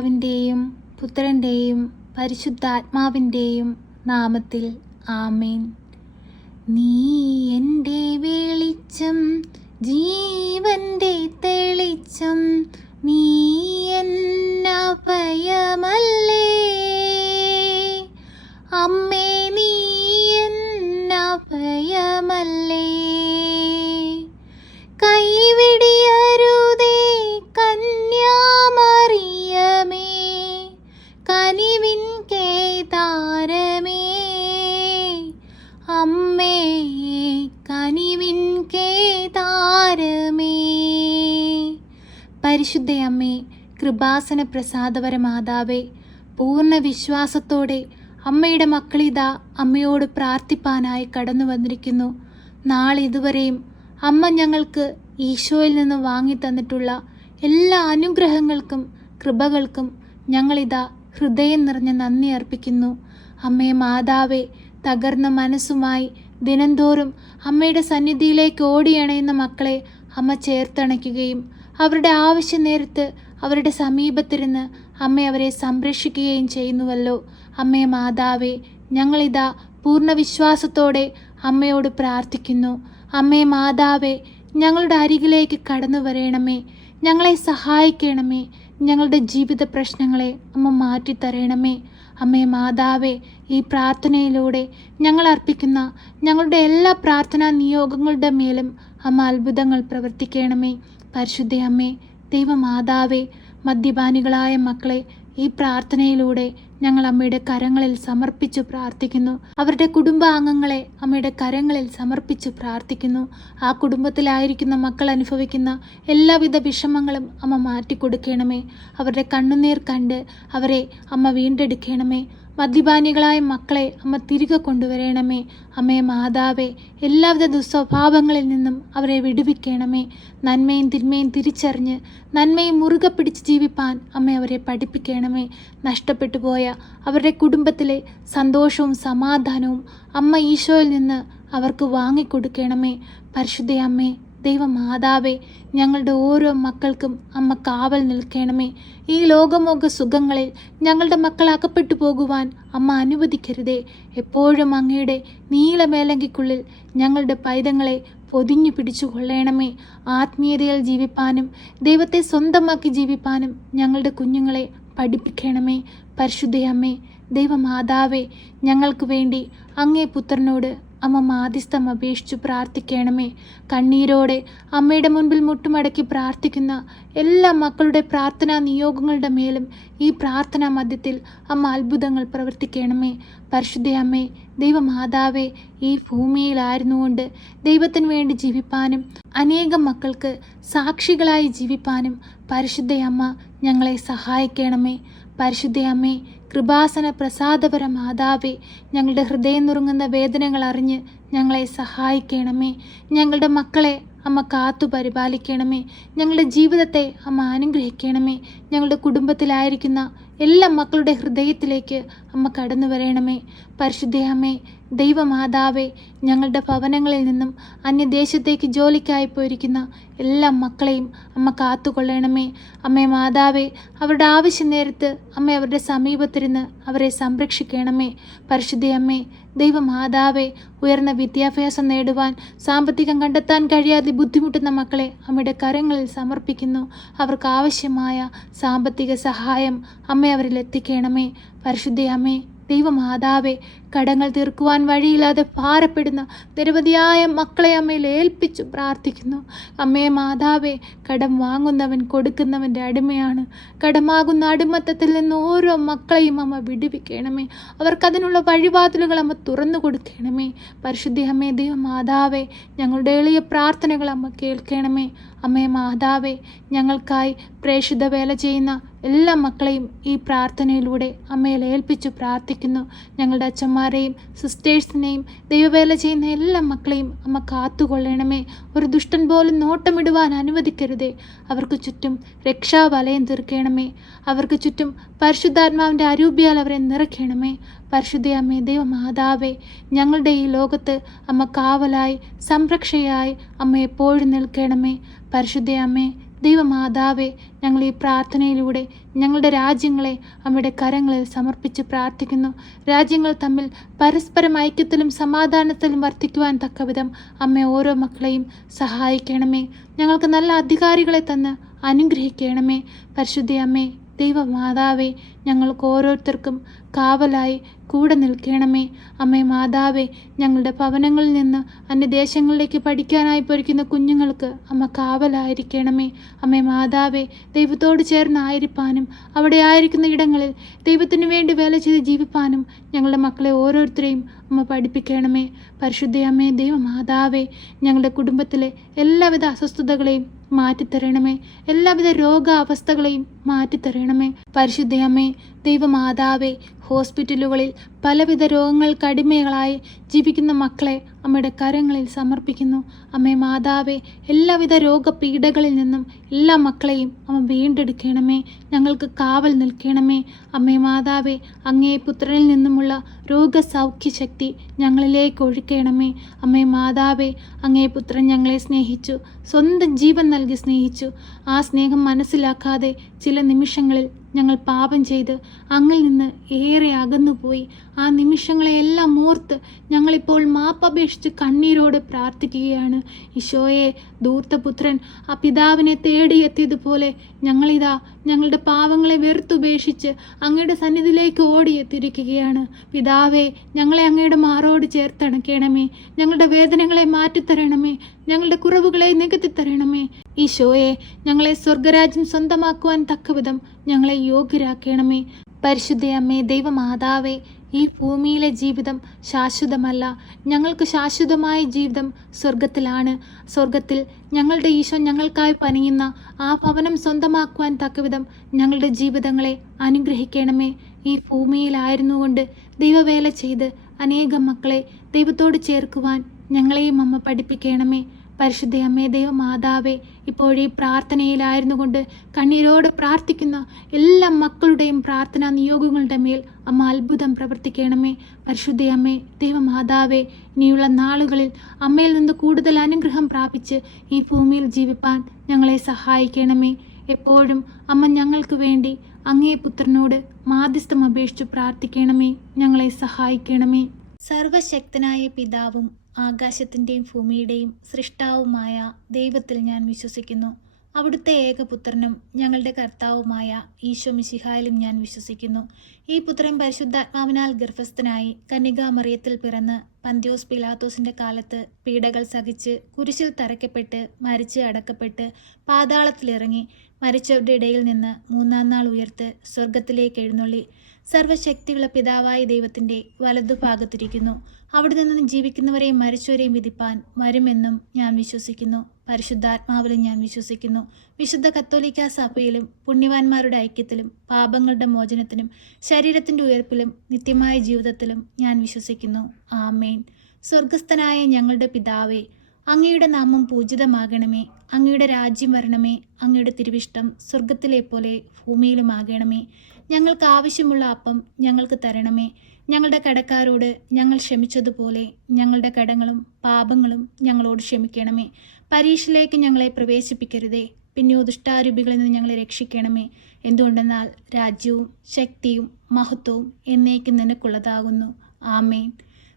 പിതാവിൻ്റെയും പുത്രൻ്റെയും പരിശുദ്ധാത്മാവിൻ്റെയും നാമത്തിൽ ആമേൻ. നീ എൻ്റെ വെളിച്ചം, ജീവൻ്റെ തെളിച്ചം, നീ എന്നഭയമല്ലേ. അമ്മേ നീ എന്നഭയമല്ലേ. കൈവിടിയരുതേ കന്യാമറിയമേ, കനിവിൻ കേദാരമേ. അമ്മേ കനിവിൻ കേദാരമേ. പരിശുദ്ധ അമ്മേ, കൃപാസന പ്രസാദപര മാതാവേ, പൂർണ്ണ വിശ്വാസത്തോടെ അമ്മയുടെ മക്കളിതാ അമ്മയോട് പ്രാർത്ഥിപ്പാനായി കടന്നു വന്നിരിക്കുന്നു. നാളിതുവരെയും അമ്മ ഞങ്ങൾക്ക് ഈശോയിൽ നിന്ന് വാങ്ങി തന്നിട്ടുള്ള എല്ലാ അനുഗ്രഹങ്ങൾക്കും കൃപകൾക്കും ഞങ്ങളിതാ ഹൃദയം നിറഞ്ഞ നന്ദി അർപ്പിക്കുന്നു. അമ്മേ മാതാവേ, തകർന്ന മനസ്സുമായി ദിനംതോറും അമ്മയുടെ സന്നിധിയിലേക്ക് ഓടിയണയുന്ന മക്കളെ അമ്മ ചേർത്തണയ്ക്കുകയും അവരുടെ ആവശ്യ നേരത്ത് അവരുടെ സമീപത്തിരുന്ന് അമ്മ അവരെ സംരക്ഷിക്കുകയും ചെയ്യുന്നുവല്ലോ. അമ്മേ മാതാവേ, ഞങ്ങളിതാ പൂർണ്ണ വിശ്വാസത്തോടെ അമ്മയോട് പ്രാർത്ഥിക്കുന്നു. അമ്മേ മാതാവേ, ഞങ്ങളുടെ അരികിലേക്ക് കടന്നു വരേണമേ, ഞങ്ങളെ സഹായിക്കണമേ, ഞങ്ങളുടെ ജീവിത പ്രശ്നങ്ങളെ അമ്മ മാറ്റിത്തരണമേ. അമ്മേ മാതാവേ, ഈ പ്രാർത്ഥനയിലൂടെ ഞങ്ങൾ അർപ്പിക്കുന്ന ഞങ്ങളുടെ എല്ലാ പ്രാർത്ഥനാ നിയോഗങ്ങളുടെ മേലും അമ്മ അത്ഭുതങ്ങൾ പ്രവർത്തിക്കണമേ. പരിശുദ്ധ അമ്മേ, ദൈവമാതാവേ, മദ്യപാനികളായ മക്കളെ ഈ പ്രാർത്ഥനയിലൂടെ ഞങ്ങൾ അമ്മയുടെ കരങ്ങളിൽ സമർപ്പിച്ചു പ്രാർത്ഥിക്കുന്നു. അവരുടെ കുടുംബാംഗങ്ങളെ അമ്മയുടെ കരങ്ങളിൽ സമർപ്പിച്ച് പ്രാർത്ഥിക്കുന്നു. ആ കുടുംബത്തിലായിരിക്കുന്ന മക്കൾ അനുഭവിക്കുന്ന എല്ലാവിധ വിഷമങ്ങളും അമ്മ മാറ്റിക്കൊടുക്കണമേ. അവരുടെ കണ്ണുനീർ കണ്ട് അവരെ അമ്മ വീണ്ടെടുക്കണമേ. മദ്യപാനികളായ മക്കളെ അമ്മ തിരികെ കൊണ്ടുവരണമേ. അമ്മേ മാതാവേ, എല്ലാവിധ ദുസ്വഭാവങ്ങളിൽ നിന്നും അവരെ വിടുവിക്കണമേ. നന്മയും തിന്മയും തിരിച്ചറിഞ്ഞ് നന്മയും മുറുകെ പിടിച്ച് ജീവിപ്പാൻ അമ്മ അവരെ പഠിപ്പിക്കണമേ. നഷ്ടപ്പെട്ടു പോയ അവരുടെ കുടുംബത്തിലെ സന്തോഷവും സമാധാനവും അമ്മ ഈശോയിൽ നിന്ന് അവർക്ക് വാങ്ങിക്കൊടുക്കണമേ. പരിശുദ്ധ അമ്മേ, ദൈവമാതാവേ, ഞങ്ങളുടെ ഓരോ മക്കൾക്കും അമ്മ കാവൽ നിൽക്കണമേ. ഈ ലോകമോക സുഖങ്ങളിൽ ഞങ്ങളുടെ മക്കൾ അകപ്പെട്ടു പോകുവാൻ അമ്മ അനുവദിക്കരുതേ. എപ്പോഴും അങ്ങയുടെ നീളമേലങ്കിക്കുള്ളിൽ ഞങ്ങളുടെ പൈതങ്ങളെ പൊതിഞ്ഞു പിടിച്ചു കൊള്ളണമേ. ആത്മീയതയിൽ ജീവിപ്പാനും ദൈവത്തെ സ്വന്തമാക്കി ജീവിപ്പാനും ഞങ്ങളുടെ കുഞ്ഞുങ്ങളെ പഠിപ്പിക്കണമേ. പരിശുദ്ധ അമ്മേ, ദൈവമാതാവേ, ഞങ്ങൾക്ക് വേണ്ടി അങ്ങേ പുത്രനോട് അമ്മ മാധ്യസ്ഥം അപേക്ഷിച്ചു പ്രാർത്ഥിക്കണമേ. കണ്ണീരോടെ അമ്മയുടെ മുൻപിൽ മുട്ടുമടക്കി പ്രാർത്ഥിക്കുന്ന എല്ലാ മക്കളുടെ പ്രാർത്ഥനാ നിയോഗങ്ങളുടെ മേലും ഈ പ്രാർത്ഥനാ മധ്യത്തിൽ അമ്മ അത്ഭുതങ്ങൾ പ്രവർത്തിക്കണമേ. പരിശുദ്ധ അമ്മേ, ദൈവമാതാവേ, ഈ ഭൂമിയിലായിരുന്നുകൊണ്ട് ദൈവത്തിന് വേണ്ടി ജീവിപ്പാനും അനേകം മക്കൾക്ക് സാക്ഷികളായി ജീവിപ്പാനും പരിശുദ്ധ അമ്മ ഞങ്ങളെ സഹായിക്കണമേ. പരിശുദ്ധ അമ്മേ, കൃപാസന പ്രസാദപര മാതാവേ, ഞങ്ങളുടെ ഹൃദയം നുറുങ്ങുന്ന വേദനകൾ അറിഞ്ഞ് ഞങ്ങളെ സഹായിക്കണമേ. ഞങ്ങളുടെ മക്കളെ അമ്മ കാത്തു പരിപാലിക്കണമേ. ഞങ്ങളുടെ ജീവിതത്തെ അമ്മ അനുഗ്രഹിക്കണമേ. ഞങ്ങളുടെ കുടുംബത്തിലായിരിക്കുന്ന എല്ലാ മക്കളുടെ ഹൃദയത്തിലേക്ക് അമ്മ കടന്നു വരണമേ. പരിശുദ്ധ അമ്മേ, ദൈവമാതാവേ, ഞങ്ങളുടെ ഭവനങ്ങളിൽ നിന്നും അന്യദേശത്തേക്ക് ജോലിക്കായി പോയിരിക്കുന്ന എല്ലാ മക്കളെയും അമ്മ കാത്തുകൊള്ളണമേ. അമ്മേ മാതാവേ, അവരുടെ ആവശ്യ നേരത്ത് അമ്മ അവരുടെ സമീപത്തിരുന്ന് അവരെ സംരക്ഷിക്കണമേ. പരിശുദ്ധ അമ്മേ, ദൈവമാതാവേ, ഉയർന്ന വിദ്യാഭ്യാസം നേടുവാൻ സാമ്പത്തികം കണ്ടെത്താൻ കഴിയാതെ ബുദ്ധിമുട്ടുന്ന മക്കളെ അമ്മയുടെ കരങ്ങളിൽ സമർപ്പിക്കുന്നു. അവർക്ക് ആവശ്യമായ സാമ്പത്തിക സഹായം അമ്മ അവരിൽ എത്തിക്കണമേ. പരിശുദ്ധ അമ്മേ, ദൈവമാതാവേ, കടങ്ങൾ തീർക്കുവാൻ വഴിയില്ലാതെ ഭാരപ്പെടുന്ന നിരവധിയായ മക്കളെ അമ്മയിൽ ഏൽപ്പിച്ചു പ്രാർത്ഥിക്കുന്നു. അമ്മേ മാതാവേ, കടം വാങ്ങുന്നവൻ കൊടുക്കുന്നവൻ്റെ അടിമയാണ്. കടമാകുന്ന അടിമത്തത്തിൽ നിന്ന് ഓരോ മക്കളെയും അമ്മ വിടുവിക്കണമേ. അവർക്കതിനുള്ള വഴിവാതിലുകൾ അമ്മ തുറന്നു കൊടുക്കണമേ. പരിശുദ്ധ അമ്മേ, ദൈവമാതാവേ, ഞങ്ങളുടെ എളിയ പ്രാർത്ഥനകൾ അമ്മ കേൾക്കണമേ. അമ്മേ മാതാവേ, ഞങ്ങൾക്കായി പ്രേക്ഷിത വേല ചെയ്യുന്ന എല്ലാ മക്കളെയും ഈ പ്രാർത്ഥനയിലൂടെ അമ്മയിൽ ഏൽപ്പിച്ചു പ്രാർത്ഥിക്കുന്നു. ഞങ്ങളുടെ അച്ഛന്മാരെയും സിസ്റ്റേഴ്സിനെയും ദൈവവേല ചെയ്യുന്ന എല്ലാ മക്കളെയും അമ്മ കാത്തുകൊള്ളണമേ. ഒരു ദുഷ്ടൻ പോലും നോട്ടമിടുവാൻ അനുവദിക്കരുതേ. അവർക്ക് ചുറ്റും രക്ഷാവലയം തീർക്കണമേ. അവർക്ക് ചുറ്റും പരിശുദ്ധാത്മാവിൻ്റെ അരൂപിയാൽ അവരെ നിറയ്ക്കണമേ. പരിശുദ്ധ അമ്മേ, ദൈവമാതാവേ, ഞങ്ങളുടെ ഈ ലോകത്ത് അമ്മ കാവലായി സംരക്ഷയായി അമ്മ എപ്പോഴും നിൽക്കണമേ. പരിശുദ്ധ അമ്മേ, ദൈവമാതാവേ, ഞങ്ങൾ ഈ പ്രാർത്ഥനയിലൂടെ ഞങ്ങളുടെ രാജ്യങ്ങളെ അമ്മയുടെ കരങ്ങളിൽ സമർപ്പിച്ച് പ്രാർത്ഥിക്കുന്നു. രാജ്യങ്ങൾ തമ്മിൽ പരസ്പരം ഐക്യത്തിലും സമാധാനത്തിലും വർദ്ധിക്കുവാൻ തക്കവിധം അമ്മ ഓരോ മക്കളെയും സഹായിക്കണമേ. ഞങ്ങൾക്ക് നല്ല അധികാരികളെ തന്ന് അനുഗ്രഹിക്കണമേ. പരിശുദ്ധ അമ്മേ, ദൈവമാതാവേ, ഞങ്ങൾക്ക് ഓരോരുത്തർക്കും കാവലായി കൂടെ നിൽക്കണമേ. അമ്മേ മാതാവേ, ഞങ്ങളുടെ ഭവനങ്ങളിൽ നിന്ന് അന്യദേശങ്ങളിലേക്ക് പഠിക്കാനായി പൊരിക്കുന്ന കുഞ്ഞുങ്ങൾക്ക് അമ്മ കാവലായിരിക്കണമേ. അമ്മേ മാതാവേ, ദൈവത്തോട് ചേർന്നായിരിക്കാനും അവിടെ ആയിരിക്കുന്ന ഇടങ്ങളിൽ ദൈവത്തിനു വേണ്ടി വേല ചെയ്ത് ജീവിപ്പാനും ഞങ്ങളുടെ മക്കളെ ഓരോരുത്തരെയും അമ്മ പഠിപ്പിക്കണമേ. പരിശുദ്ധ അമ്മേ, ദൈവമാതാവേ, ഞങ്ങളുടെ കുടുംബത്തിലെ എല്ലാവിധ അസ്വസ്ഥതകളെയും മാറ്റിത്തരണമേ. എല്ലാവിധ രോഗാവസ്ഥകളെയും മാറ്റിത്തരണമേ. പരിശുദ്ധ അമ്മേ, ദൈവമാതാവേ, ഹോസ്പിറ്റലുകളിൽ പലവിധ രോഗങ്ങൾക്ക് അടിമകളായി ജീവിക്കുന്ന മക്കളെ അമ്മയുടെ കരങ്ങളിൽ സമർപ്പിക്കുന്നു. അമ്മേ മാതാവേ, എല്ലാവിധ രോഗപീഠകളിൽ നിന്നും എല്ലാ മക്കളെയും അമ്മ വീണ്ടെടുക്കണമേ. ഞങ്ങൾക്ക് കാവൽ നിൽക്കണമേ. അമ്മേ മാതാവേ, അങ്ങേ പുത്രനിൽ നിന്നുമുള്ള രോഗസൗഖ്യ ശക്തി ഞങ്ങളിലേക്ക് ഒഴുക്കണമേ. അമ്മേ മാതാവേ, അങ്ങേ പുത്രൻ ഞങ്ങളെ സ്നേഹിച്ചു, സ്വന്തം ജീവൻ നൽകി സ്നേഹിച്ചു. ആ സ്നേഹം മനസ്സിലാക്കാതെ ചില നിമിഷങ്ങളിൽ ഞങ്ങൾ പാപം ചെയ്ത് അങ്ങിൽ നിന്ന് ഏറെ അകന്നുപോയി. ആ നിമിഷങ്ങളെയെല്ലാം ഓർത്ത് ഞങ്ങളിപ്പോൾ മാപ്പപേക്ഷിച്ച് കണ്ണീരോട് പ്രാർത്ഥിക്കുകയാണ്. ഈശോയെ, ധൂർത്തപുത്രൻ ആ പിതാവിനെ തേടിയെത്തിയതുപോലെ ഞങ്ങളിതാ ഞങ്ങളുടെ പാവങ്ങളെ വെറുത്തുപേക്ഷിച്ച് അങ്ങയുടെ സന്നിധിയിലേക്ക് ഓടിയെത്തിയിരിക്കുകയാണ്. പിതാവേ, ഞങ്ങളെ അങ്ങയുടെ മാറോട് ചേർത്തണക്കണമേ. ഞങ്ങളുടെ വേദനകളെ മാറ്റിത്തരണമേ. ഞങ്ങളുടെ കുറവുകളെ നികത്തിത്തരണമേ. ഈശോയെ, ഞങ്ങളെ സ്വർഗരാജ്യം സ്വന്തമാക്കുവാൻ തക്കവിധം ഞങ്ങളെ യോഗ്യരാക്കണമേ. പരിശുദ്ധ അമ്മേ, ദൈവമാതാവേ, ഈ ഭൂമിയിലെ ജീവിതം ശാശ്വതമല്ല. ഞങ്ങൾക്ക് ശാശ്വതമായ ജീവിതം സ്വർഗത്തിലാണ്. സ്വർഗത്തിൽ ഞങ്ങളുടെ ഈശോ ഞങ്ങൾക്കായി പണിയുന്ന ആ ഭവനം സ്വന്തമാക്കുവാൻ തക്കവിധം ഞങ്ങളുടെ ജീവിതങ്ങളെ അനുഗ്രഹിക്കണമേ. ഈ ഭൂമിയിലായിരുന്നു കൊണ്ട് ദൈവവേല ചെയ്ത് അനേകം മക്കളെ ദൈവത്തോട് ചേർക്കുവാൻ ഞങ്ങളെയും അമ്മ പഠിപ്പിക്കണമേ. പരിശുദ്ധ അമ്മേ, ദൈവമാതാവേ, ഇപ്പോഴീ പ്രാർത്ഥനയിലായിരുന്നു കൊണ്ട് കണ്ണീരോട് പ്രാർത്ഥിക്കുന്ന എല്ലാ മക്കളുടെയും പ്രാർത്ഥനാ നിയോഗങ്ങളുടെ മേൽ അമ്മ അത്ഭുതം പ്രവർത്തിക്കണമേ. പരിശുദ്ധ അമ്മേ, ദൈവമാതാവേ, ഇനിയുള്ള നാളുകളിൽ അമ്മയിൽ നിന്ന് കൂടുതൽ അനുഗ്രഹം പ്രാപിച്ച് ഈ ഭൂമിയിൽ ജീവിപ്പാൻ ഞങ്ങളെ സഹായിക്കണമേ. എപ്പോഴും അമ്മ ഞങ്ങൾക്ക് വേണ്ടി അങ്ങേ പുത്രനോട് മാധ്യസ്ഥം അപേക്ഷിച്ച് പ്രാർത്ഥിക്കണമേ. ഞങ്ങളെ സഹായിക്കണമേ. സർവശക്തനായ പിതാവും ആകാശത്തിൻ്റെയും ഭൂമിയുടെയും സൃഷ്ടാവുമായ ദൈവത്തിൽ ഞാൻ വിശ്വസിക്കുന്നു. അവിടുത്തെ ഏകപുത്രനും ഞങ്ങളുടെ കർത്താവുമായ ഈശോ മിശിഹായിലും ഞാൻ വിശ്വസിക്കുന്നു. ഈ പുത്രൻ പരിശുദ്ധാത്മാവിനാൽ ഗർഭസ്ഥനായി കന്യകാമറിയത്തിൽ പിറന്ന് പന്ത്യോസ് പിലാത്തോസിൻ്റെ കാലത്ത് പീഡകൾ സഹിച്ച് കുരിശിൽ തറയ്ക്കപ്പെട്ട് മരിച്ച് അടക്കപ്പെട്ട് പാതാളത്തിലിറങ്ങി മരിച്ചവരുടെ ഇടയിൽ നിന്ന് മൂന്നാം നാൾ ഉയർത്ത് സ്വർഗത്തിലേക്ക് എഴുന്നള്ളി സർവശക്തിയുള്ള പിതാവായ ദൈവത്തിൻ്റെ വലതുഭാഗത്തിരിക്കുന്നു. അവിടെ നിന്ന് ജീവിക്കുന്നവരെയും മരിച്ചവരെയും വിധിപ്പാൻ വരുമെന്നും ഞാൻ വിശ്വസിക്കുന്നു. പരിശുദ്ധാത്മാവിലും ഞാൻ വിശ്വസിക്കുന്നു. വിശുദ്ധ കത്തോലിക്കാ സഭയിലും പുണ്യവാന്മാരുടെ ഐക്യത്തിലും പാപങ്ങളുടെ മോചനത്തിനും ശരീരത്തിൻ്റെ ഉയർപ്പിലും നിത്യമായ ജീവിതത്തിലും ഞാൻ വിശ്വസിക്കുന്നു. ആമേൻ. സ്വർഗസ്ഥനായ ഞങ്ങളുടെ പിതാവേ, അങ്ങയുടെ നാമം പൂജിതമാകണമേ. അങ്ങയുടെ രാജ്യം വരണമേ. അങ്ങയുടെ തിരുവിഷ്ടം സ്വർഗത്തിലെ പോലെ ഭൂമിയിലുമാകണമേ. ഞങ്ങൾക്ക് ആവശ്യമുള്ള അപ്പം ഞങ്ങൾക്ക് തരണമേ. ഞങ്ങളുടെ കടക്കാരോട് ഞങ്ങൾ ക്ഷമിച്ചതുപോലെ ഞങ്ങളുടെ കടങ്ങളും പാപങ്ങളും ഞങ്ങളോട് ക്ഷമിക്കണമേ. പരീക്ഷയിലേക്ക് ഞങ്ങളെ പ്രവേശിപ്പിക്കരുതേ, പിന്നെയോ ദുഷ്ടാരൂപികളിൽ നിന്ന് ഞങ്ങളെ രക്ഷിക്കണമേ. എന്തുകൊണ്ടെന്നാൽ രാജ്യവും ശക്തിയും മഹത്വവും എന്നേക്കും നിനക്കുള്ളതാകുന്നു. ആമേൻ.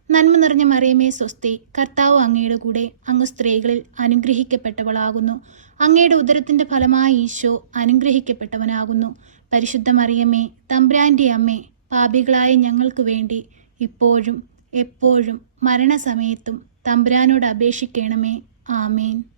നന്മ നിറഞ്ഞ മറിയമേ സ്വസ്തി, കർത്താവ് അങ്ങയുടെ കൂടെ, അങ്ങ് സ്ത്രീകളിൽ അനുഗ്രഹിക്കപ്പെട്ടവളാകുന്നു. അങ്ങയുടെ ഉദരത്തിൻ്റെ ഫലമായ ഈശോ അനുഗ്രഹിക്കപ്പെട്ടവനാകുന്നു. പരിശുദ്ധ മറിയമേ, തമ്പുരാൻ്റെ അമ്മേ, പാപികളായ ഞങ്ങൾക്ക് വേണ്ടി ഇപ്പോഴും എപ്പോഴും മരണസമയത്തും തമ്പുരാനോട് അപേക്ഷിക്കണമേ. ആമേൻ.